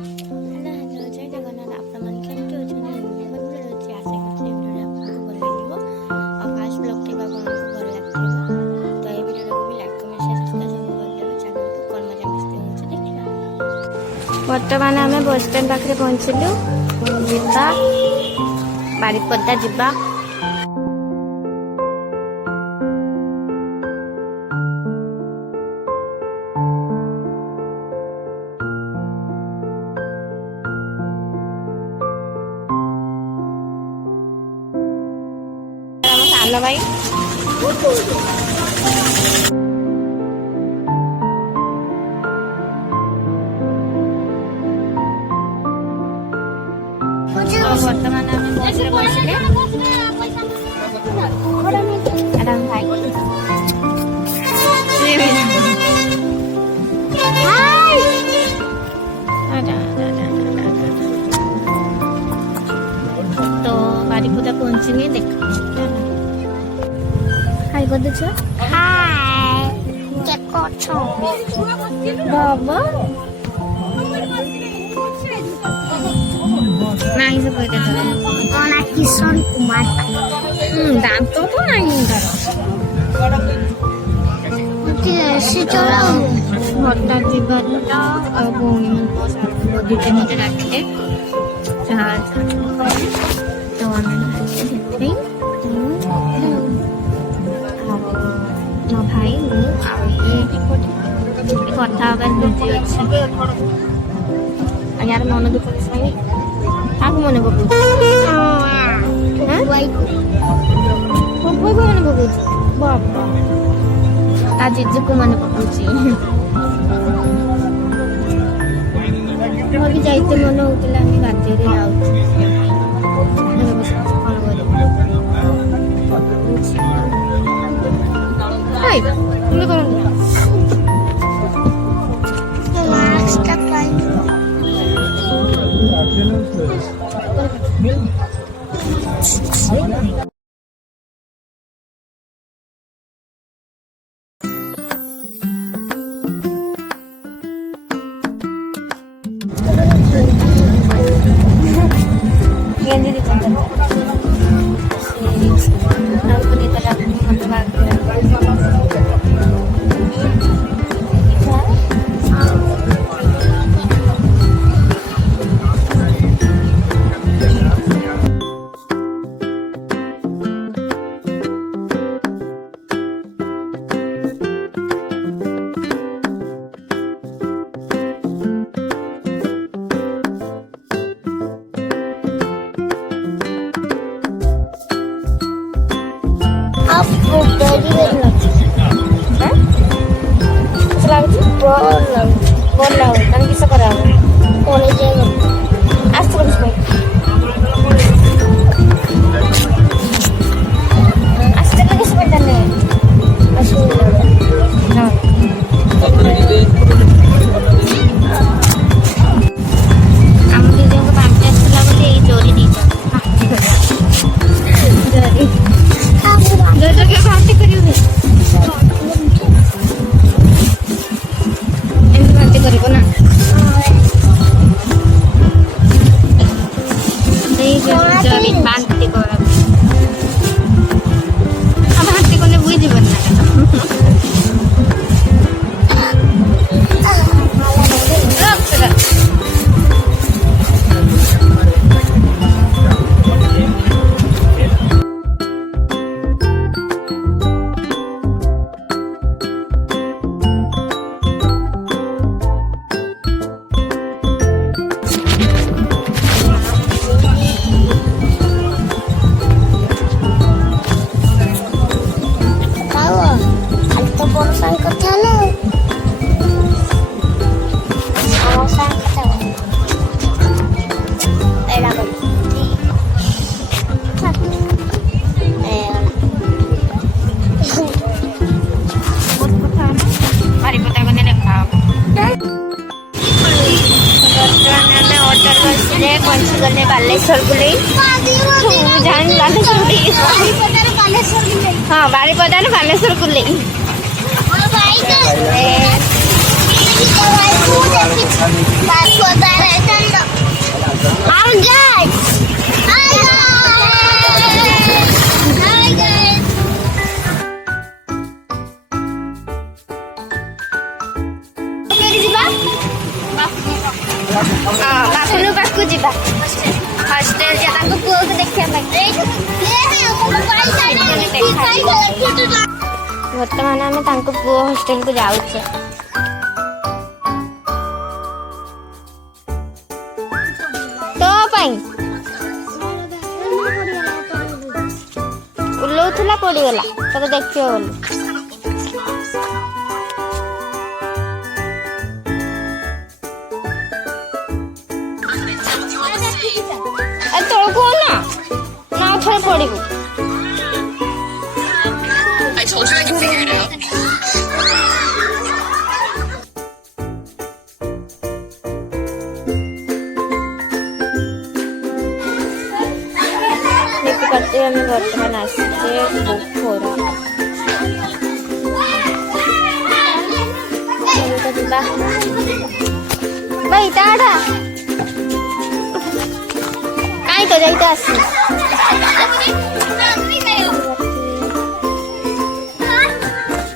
Hello hello ଜୟ ଜଗନ୍ନାଥ। ଆପଣମାନେ କେମିତି ଅଛନ୍ତି? ମୁଁ ମଧ୍ୟ ଅଛି। ଆଶା କରୁଛି ଏ ଭିଡ଼ିଓରେ ଆପଣଙ୍କୁ ଭଲ ଲାଗିବ ଆଉ ଫାଷ୍ଟ ବ୍ଲଗ୍ଟି ବି ଆପଣଙ୍କୁ ଭଲ ଲାଗିବ। ତ ଏ ଭିଡ଼ିଓଟାକୁ ବି ଲାଇକ୍ କମେଣ୍ଟ ସେୟାର ସବସ୍କ୍ରାଇବ୍ କରିଦେବେ। ଚାଲନ୍ତୁ କ'ଣ ମଜା ମସ୍ତି ହେଉଛି ଦେଖିବା। ବର୍ତ୍ତମାନ ଆମେ ବସଷ୍ଟାଣ୍ଡ ପାଖରେ ପହଞ୍ଚିଲୁ। ଯିବା ବାରିପଦା ଯିବା। ସାନ ଭାଇ ବର୍ତ୍ତମାନ ଆମେ ବସରେ ବସିଲେ ଭାଇ तो बारिपदा पहुंचेंगे। देखो हाय कर दे हाय क्या करछो बाबा नहीं से कोई देता कोना किशन कुमार दांत तो नहीं इधर ओके ऐसे चलो हटा जीवनटा और भूमि मन को साथ बॉडी के नीचे रखते जहाज तो हमें देखते भाई ମୁଁ ଆଉ କଥା ହେବାର ବୁଝି ଅଛି। यार मन दुख କାହାକୁ ମନେ ପକଉଛି ଭାଇ ମନେ ପକଉଛି ବାପା ତା ଜେଜେକୁ ମନେ ପକଉଛି। ମୋର ବି ଯାଇତେ ମନ ହଉଥିଲା। ଆମେ ଗାଡ଼ିରେ ଯାଉଛୁ କ'ଣ କରିବୁ ତୁମେ କରନ୍ତୁ बोल किस करा कॉलेज आज तो आजतक किस पहचाने आम दीदी को पांच आसला बोली ये चोरी दी चोरी के बात करियो करिब ना जरी बांधते कर बांधते कले बुझ जीवन ना गले बालेश्वर बुले जान बालेश्वर हाँ बारिपदा बालेश्वर बुले भाई ବାବୁଲୁ ପାଖକୁ ଯିବା ହଷ୍ଟେଲ ଯିବା ତାଙ୍କ ପୁଅକୁ ଦେଖିବା ପାଇଁ ବର୍ତ୍ତମାନ ଆମେ ତାଙ୍କ ପୁଅ ହଷ୍ଟେଲକୁ ଯାଉଛେ ତୋ ପାଇଁ ଉଲଉଥିଲା ପଡିଗଲା ତତେ ଦେଖିବ ବୋଲି ତଳକୁ ନା ନା ଥରେ ପଡିବୁ I told you I could figure it out. करते हमें वर्तमान आसचे बोखोरा भाई टाटा काई तो जाइते आसी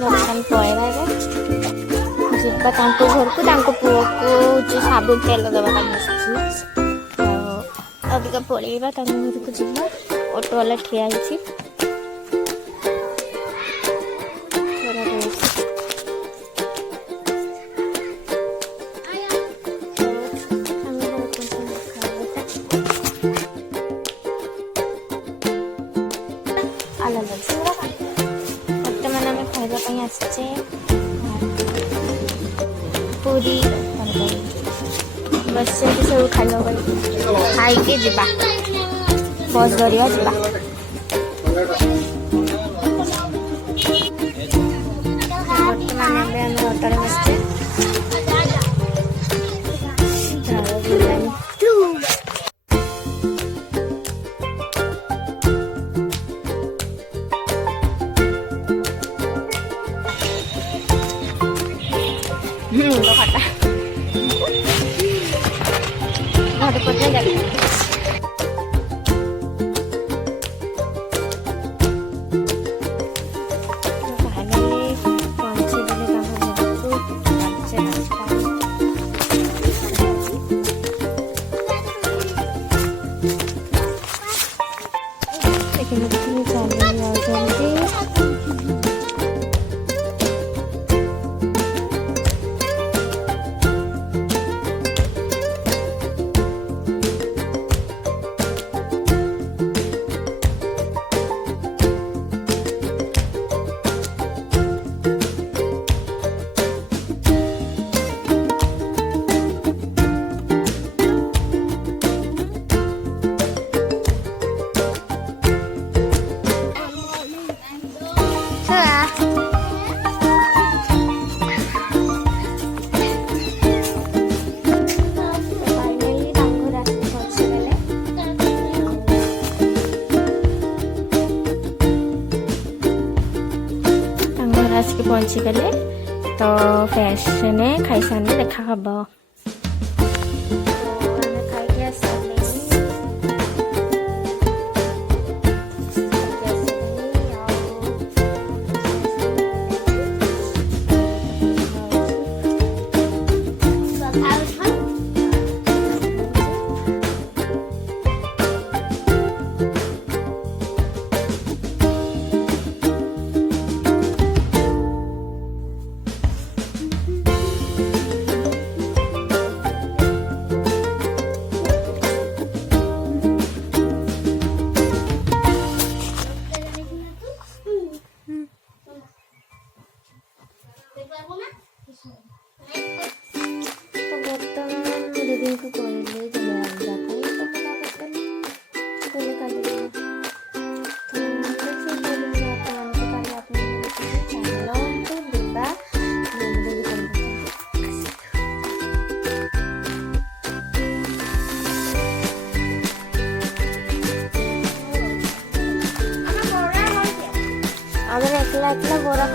वर्तमान पळेला जिबा तांको घर को तांको पुओ को जो साबुन तेल दबा का आसी अबिका पळेबा तांको घर को जिबा ऑटो वाला ठिया है बर्तमान आम खावाई आसचे पूरी बस से सब खाइबा खाई जा बस धरिया जा बर्तमान ऑटो बसचे खाता घर पहुंचने जाके पहुंची गले तो फैशन खाई सारे देखा हम दीदी को कहले एकला एकला बोरा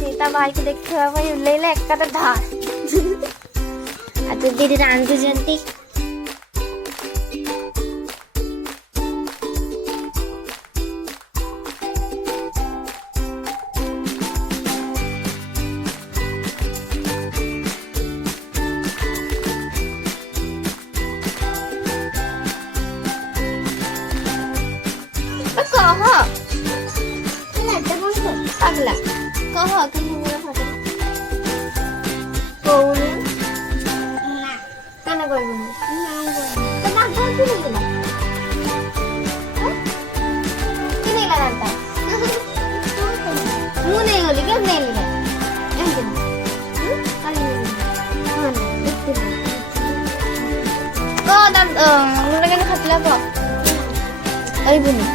सीता भाई को देखा भाई उल्लेला एक धार आज ତ ଦିଦି ରାନ୍ଧୁଛନ୍ତି। କହ ପାଗଲା କହ କହୁନି କେନ କହିବୁନି ମୁଁ ନେଇଗଲି କେବେ ନେଇଗଲି କେন ଖାତିଲା କହ କହିବୁନି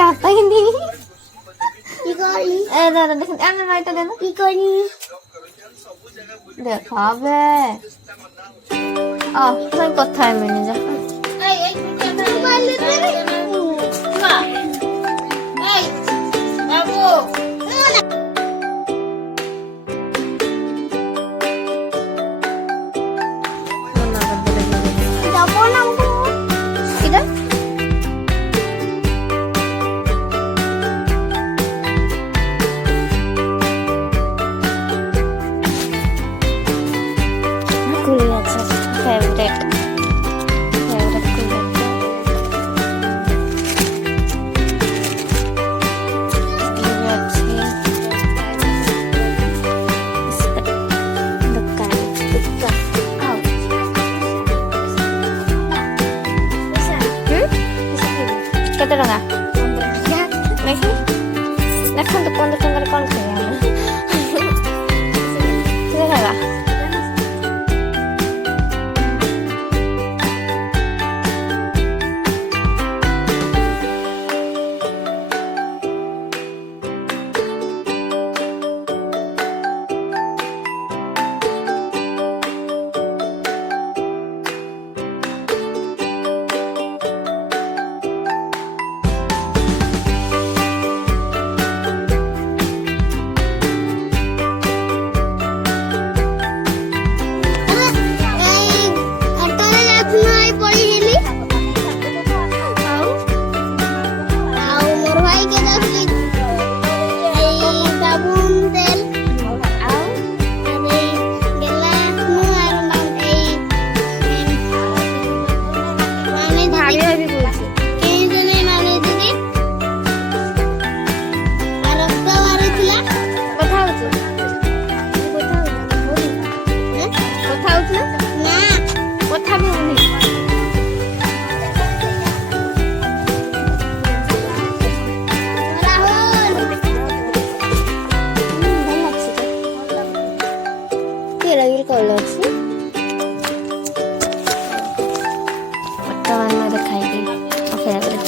Dapat ini. Ikoni. Dah dekat. Ambil mai tu dulu. Ikoni. Dah kabe. Oh, saya kau thai mana je. Babu. Kata orang nak untuk pondok tengah kon saya. Tidak.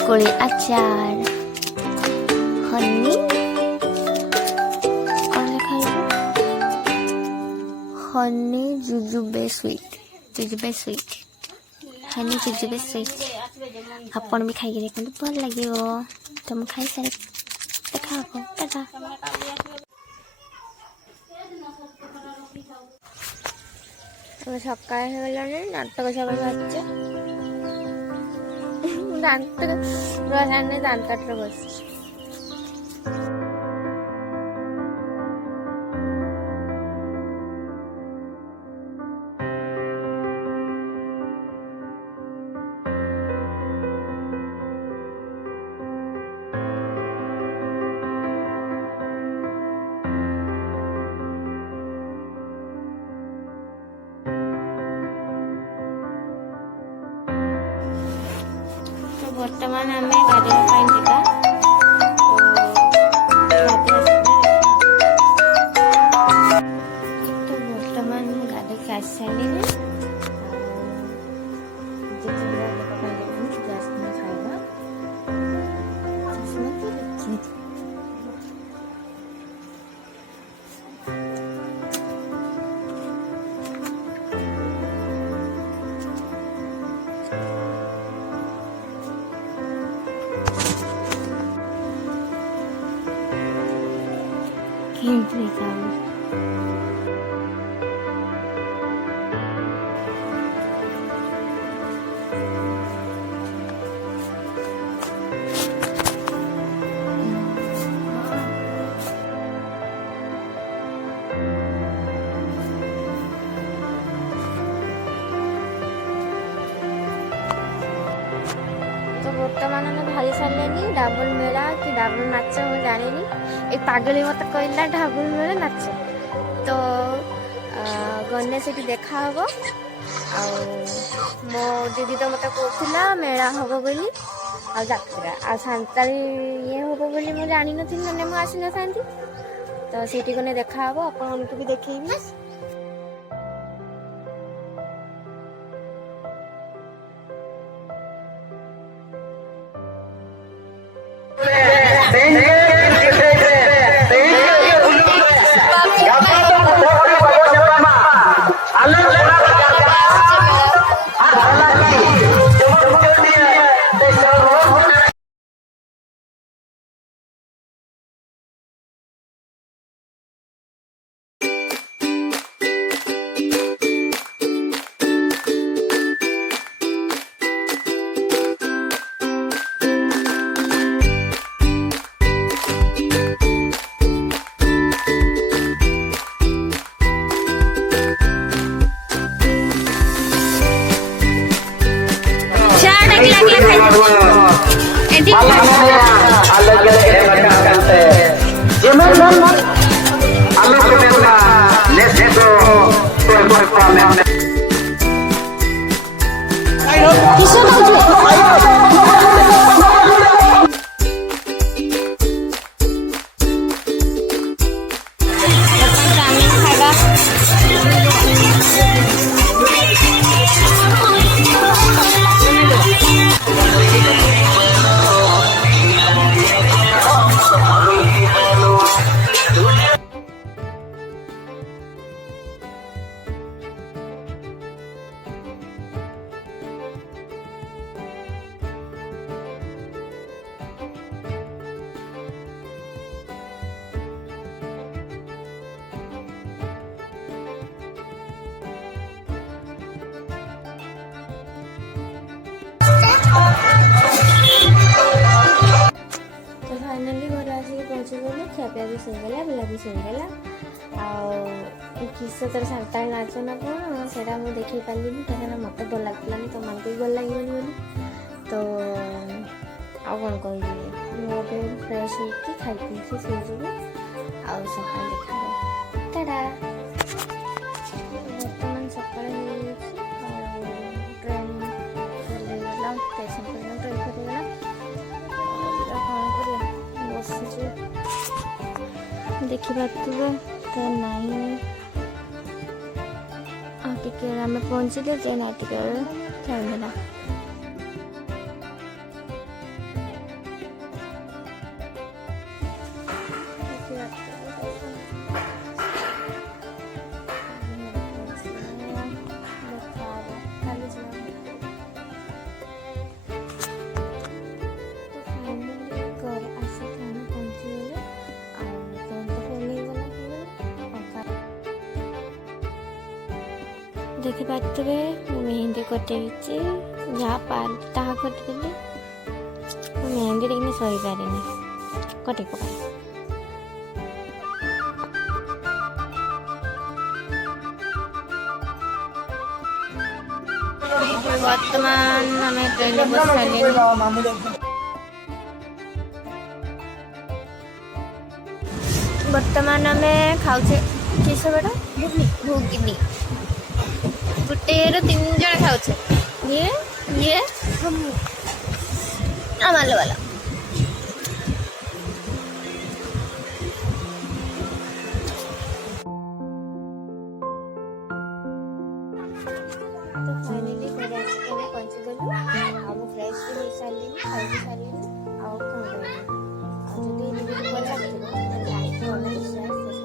Kulit acar, honey, honey jujube sweet, honey jujube sweet. अपन भी खाई देखो तो भल लगे तुम खाई सारे देखा टाटा सकाल हो गलानी नाटक सब बाच्चा दांत रसाने दांत काटले बस वर्तमान आम गाधोवा जावा तो वर्तमान गाधो आस सारे Can't breathe out. ବର୍ତ୍ତମାନ ଆମେ ବାହାରି ସାରିଲେଣି। ଡାବୁଲ ମେଳା କି ଡାବୁଲ ନାଚ ମୁଁ ଜାଣିନି। ଏଇ ପାଗଳି ମତେ କହିଲା ଡାବୁଲ ମେଳା ନାଚ, ତ ଗନେ ସେଠି ଦେଖା ହବ। ଆଉ ମୋ ଦିଦି ତ ମତେ କହୁଥିଲା ମେଳା ହବ ବୋଲି, ଆଉ ଯାତ୍ରା ଆଉ ସାନ୍ତାଳୀ ଇଏ ହବ ବୋଲି ମୁଁ ଜାଣିନଥିଲି, ମାନେ ମୁଁ ଆସିନଥାନ୍ତି। ତ ସେଇଠି ଗଲେ ଦେଖା ହବ, ଆପଣମାନଙ୍କୁ ବି ଦେଖେଇବି। फाइनाली घर आसिक पहुँचीगलु, खियापिया भी सहीगला, बुला भी सहीगला। किस तर सान्ताळी नाच ना कौन सेटा मुझे देखी पारि क्या मत भल लगे तो मन भी भल लगे बोली। तो आउ कौन कह फ्रेश हो खाई पी शोजु आउ सका देखा टाटा। बर्तमान सका ट्रेन चलगला स्टेशन पर ट्रेन चलगला बसुचे देखा तो नहीं टिके आम पहुँचले जे ना टिके टाइम है। देखी पारे मेहंदी कटे जहाँ पार ताहा कटिदेली मेहंदी देखने सही पारे कटे पकाए। वर्तमान आम ट्रेन बस सारे वर्तमान आम खाऊे किस बड़ा घुगनी गोटे 3 जन खाऊे ये माल वाला तो फाइनली घर आसिक पहुँचीगलु आउ फ्रेश भी हो सारे खाई भी सारे आउ कौन कह भल लगे